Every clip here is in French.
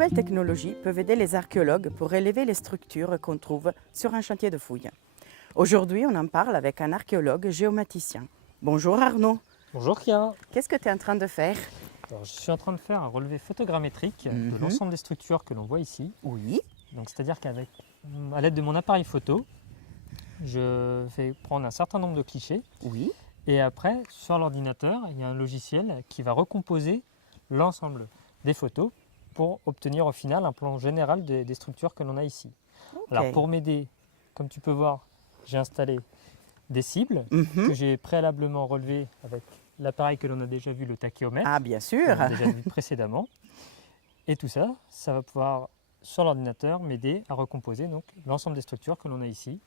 nouvelles technologies peuvent aider les archéologues pour relever les structures qu'on trouve sur un chantier de fouilles. Aujourd'hui, on en parle avec un archéologue géomaticien. Bonjour Arnaud. Bonjour Kia. Qu'est-ce que tu es en train de faire? Alors, je suis en train de faire un relevé photogrammétrique de l'ensemble des structures que l'on voit ici. Oui. Donc, c'est-à-dire qu'à l'aide de mon appareil photo, je vais prendre un certain nombre de clichés. Oui. Et après, sur l'ordinateur, il y a un logiciel qui va recomposer l'ensemble des photos pour obtenir au final un plan général des structures que l'on a ici. Okay. Alors pour m'aider, comme tu peux voir, j'ai installé des cibles que j'ai préalablement relevées avec l'appareil que l'on a déjà vu, le tachyomètre. Ah, bien sûr. On a déjà vu précédemment. Et tout ça, ça va pouvoir, sur l'ordinateur, m'aider à recomposer donc l'ensemble des structures que l'on a ici.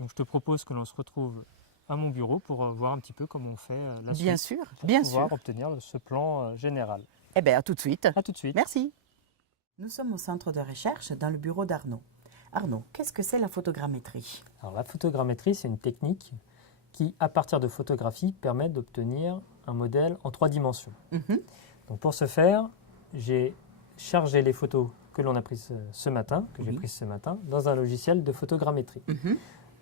Donc je te propose que l'on se retrouve à mon bureau pour voir un petit peu comment on fait la suite. Bien sûr, pour bien pouvoir sûr. obtenir ce plan général. Eh bien, à tout de suite. À tout de suite. Merci. Nous sommes au centre de recherche dans le bureau d'Arnaud. Arnaud, qu'est-ce que c'est la photogrammétrie? Alors la photogrammétrie, c'est une technique qui, à partir de photographies, permet d'obtenir un modèle en 3 dimensions. Donc pour ce faire, j'ai chargé les photos que l'on a prises ce matin, j'ai prises ce matin, dans un logiciel de photogrammétrie.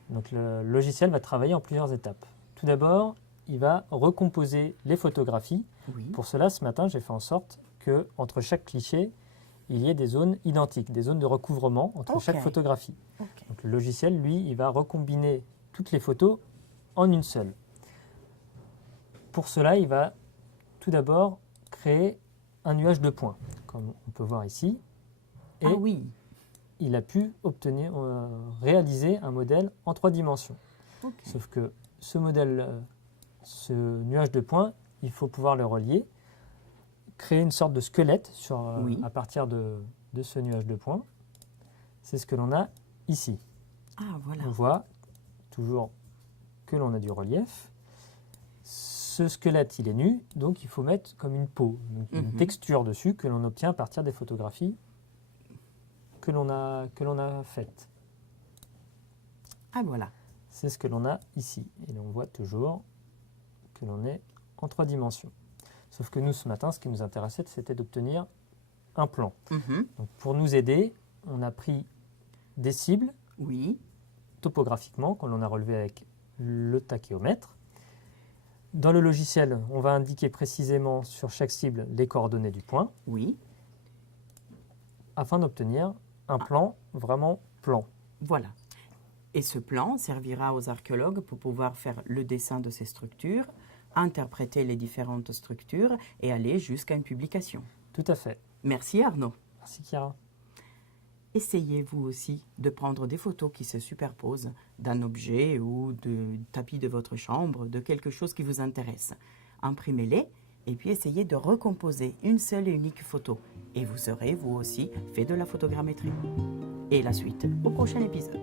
Donc le logiciel va travailler en plusieurs étapes. Tout d'abord, il va recomposer les photographies. Pour cela, ce matin, j'ai fait en sorte qu'entre chaque cliché, il y ait des zones identiques, des zones de recouvrement entre chaque photographie. Donc le logiciel, lui, il va recombiner toutes les photos en une seule. Pour cela, il va tout d'abord créer un nuage de points, comme on peut voir ici. Et il a pu réaliser un modèle en 3 dimensions. Sauf que ce modèle, ce nuage de points, il faut pouvoir le relier, créer une sorte de squelette à partir de ce nuage de points. C'est ce que l'on a ici. On voit toujours que l'on a du relief. Ce squelette, il est nu, donc il faut mettre comme une peau, une texture dessus que l'on obtient à partir des photographies que l'on a faites. Ah voilà. C'est ce que l'on a ici. Et on voit toujours que l'on est en 3 dimensions. Sauf que nous, ce matin, ce qui nous intéressait, c'était d'obtenir un plan. Donc, pour nous aider, on a pris des cibles topographiquement, que l'on a relevées avec le tachyomètre. Dans le logiciel, on va indiquer précisément sur chaque cible les coordonnées du point. Afin d'obtenir un plan vraiment plan. Voilà. Et ce plan servira aux archéologues pour pouvoir faire le dessin de ces structures, interpréter les différentes structures et aller jusqu'à une publication. Tout à fait. Merci Arnaud. Merci Chiara. Essayez vous aussi de prendre des photos qui se superposent d'un objet ou du tapis de votre chambre, de quelque chose qui vous intéresse. Imprimez-les et puis essayez de recomposer une seule et unique photo. Et vous aurez vous aussi fait de la photogrammétrie. Et la suite au prochain épisode.